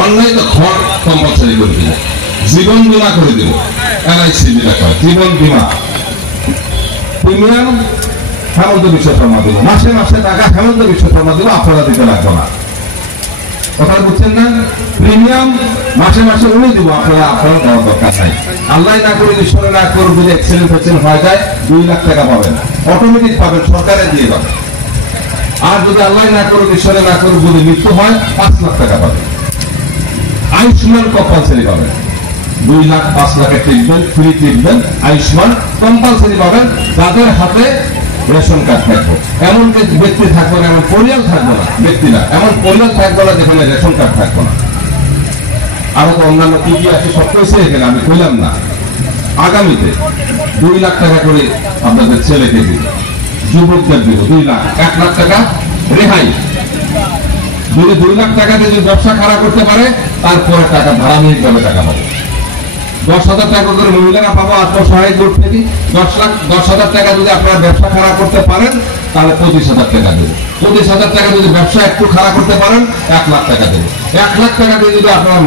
অন্যায় তো ঘর কম্পালসারি করে দিব, জীবন বীমা করে দিব, এলআইসি যেটা কয় জীবন বীমা, প্রিমিয়াম হেমন্ত বিশ্ব শর্মা দিব, মাসে মাসে টাকা হেমন্ত বিশ্ব শর্মা দিব, আপনারা দিতে লাগবে না। কথা বুঝছেন না? প্রিমিয়াম মাসে মাসে উনি দিব, আপনারা দেওয়ার দরকার নাই। আল্লাহ না করে ঈশ্বরে না করে যদি অ্যাক্সিডেন্ট ফ্যাক্সিডেন্ট হয়ে যায় 2 লাখ টাকা পাবেন, অটোমেটিক পাবেন, সরকারে দিয়ে যাবে। আর যদি আল্লাহ না করে ঈশ্বরে না করে যদি মৃত্যু হয় 5 লাখ টাকা পাবেন। আয়ুষ্মান কম্পালসারি পাবেন, 2 লাখ 5 লাখের treatment, free treatment Ayushman compulsory পাবেন। যাদের হাতে রেশন কার্ড থাকবে, এমন ব্যক্তি থাকবে না, এমন পরিবার থাকবে না, ব্যক্তিরা এমন পরিবার থাকবে না যেখানে রেশন কার্ড থাকবে না। আরো তো অন্যান্য কি কি আছে সব কিছু এখানে আমি কইলাম না। আগামীতে 2 লাখ টাকা করে আপনাদের ছেলেকে দিব, যুবকদের দিব 2 লাখ, 1 লাখ টাকা রেহাই। যদি 2 লাখ টাকা দিয়ে যদি ব্যবসা খারাপ করতে পারে, তারপরে টাকা ধারাবাহিকভাবে টাকা পাবে। 10,000 টাকা করে মহিলারা পাবো আত্মসহায়ক গ্রুপ থেকে। 10,000 টাকা যদি আপনারা ব্যবসা খারাপ করতে পারেন তাহলে 25,000 টাকা দেবে। 25,000 টাকা যদি ব্যবসা একটু খারাপ করতে পারেন 1 লাখ টাকা দেবে। 1 লাখ টাকা দিয়ে যদি আপনারা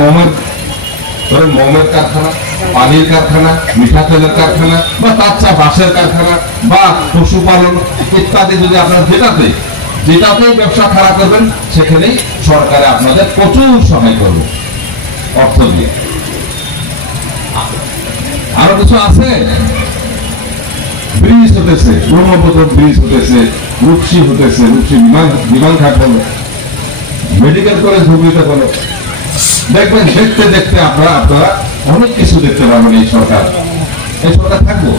মোমের কারখানা, পানির কারখানা, মিঠা তেলের কারখানা বা কাঁচা বাঁশের কারখানা বা পশুপালন ইত্যাদি যদি আপনারা যেটাতেই ব্যবসা খারাপ করবেন, সেখানেই সরকারে আপনাদের প্রচুর সহায় করবে অর্থ দিয়ে। আরো কিছু আছে, ব্রিজ হতেছে, ব্রহ্মপুত্র ব্রিজ হতেছে, রূপসী হতেছে, রূপসী বিমান ঘাট হলো, মেডিকেল কলেজ ভূমিতে হলো। দেখবেন দেখতে দেখতে আপনারা অনেক কিছু দেখতে পাবেন। এই সরকার থাকবো,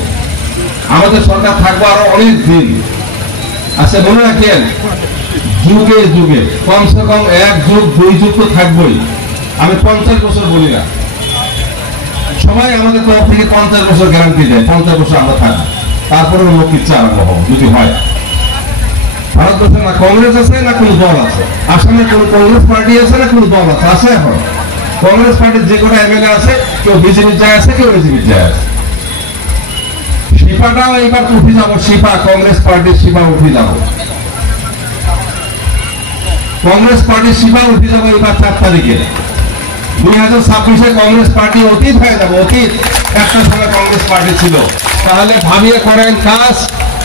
আমাদের সরকার থাকবো আরো অনেক দিন। আচ্ছা মনে রাখেন, যুগে যুগে কমসে কম 1 যুগ 2 যুগ তো থাকবোই। আমি 50 বছর বলি না, সবাই আমাদের তরফ থেকে 50 বছর গ্যারান্টি দেয়, 50 বছর আমরা থাকি, তারপরে অন্য কিছু আরম্ভ হবো যদি হয়। ভারতবর্ষে না কংগ্রেস আছে না কোনো দল আছে, আসামে কোন কংগ্রেস পার্টি আছে না কোনো দল আছে? আছে এখন কংগ্রেস পার্টির যে কটা এমএলএ আছে, কেউ বিজেপির যায় আছে, কেউ বিজেপির যায় আছে। শিপাটাও এইবার উঠে যাবো, শিপা কংগ্রেস পার্টির শিপা উঠে যাবো, কংগ্রেস পার্টির শিপা উঠে যাবো এবার 4 তারিখে। 2026-এ কংগ্রেস পার্টি অতীত হয়ে যাবে, অতীত। একটা সময় কংগ্রেস পার্টি ছিল। তাহলে ভাবিয়ে করেন কাজ,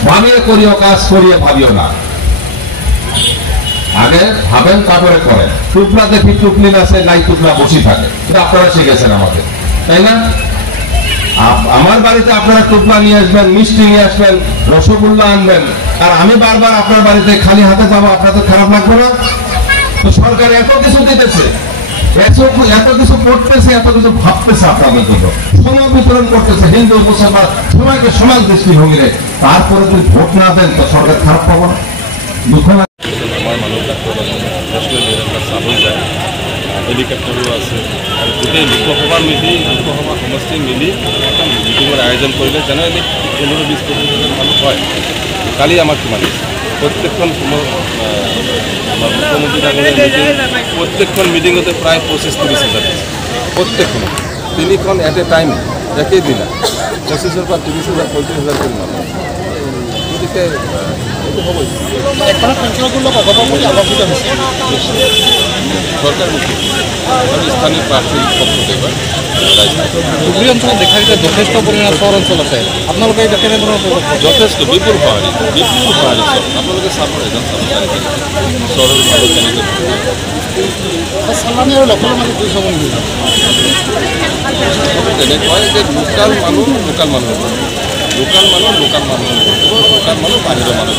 ভাবিয়ে করিও কাজ, করিয়ে ভাবিও না। আগে ভাবেন তারপরে করেন। টুকরা দেখি টুকলিন আছে, নাই টুকরা বসে থাকে, এটা আপনারা শিখেছেন আমাকে, তাই না? আমার বাড়িতে আপনারা টুকরা নিয়ে আসবেন, মিষ্টি নিয়ে আসবেন, রসগোল্লা আনবেন, আর আমি বারবার আপনার বাড়িতে খালি হাতে যাবো, আপনাদের খারাপ লাগবে না? তো সরকার এত কিছু দিতেছে, এত কিছু করতেছে, এত কিছু ভাবতেছে আপনাদের জন্য, সোনা বিতরণ করতেছে হিন্দু মুসলমান সবাইকে সমান দৃষ্টিভঙ্গিরে। তারপরে যদি ভোট না দেন তো সরকার খারাপ পাবো না, দুঃখ না? আমার মানুষ ডাক্তার চালু যায়, হেলিকপ্টারও আছে, আর গোটেই লোকসভা সমষ্টি মিলি এখন মিটিঙৰ আয়োজন কৰিলে। জেনেৰেলি 15-20-25 মানুহ হয়। কালি আমাক কিমান দিছে? প্ৰত্যেকখন আমাৰ মুখ্যমন্ত্ৰী ডাঙৰীয়া মিটিং, প্ৰত্যেকখন মিটিঙতে প্ৰায় 25-30 হাজাৰ দিছে। প্ৰত্যেকখন 3খন এট এ টাইম, একেদিনা 25,000 পৰা 30,000 35,000 কৰি মানুহ। গতিকে এইটো হ'বই। সরকারমুখী আৰু স্থানীয় প্ৰাৰ্থীৰ পক্ষতে হয়। ধুবুৰী অঞ্চলত দেখা গৈছে যথেষ্ট পৰিমাণৰ চহৰ অঞ্চল আছে, আপোনালোকে এতিয়া কেনেধৰণৰ যথেষ্ট বিপুল সঁহাৰি আপোনালোকে চাব, এজন চহৰৰ মানুহ কেনেকৈ চালানী আৰু লোকেল মানুহ দুই চাব নেকি? তেনেকুৱাই যে লোকাল মানুহ লোকাল মানুহ বাহিৰৰ মানুহ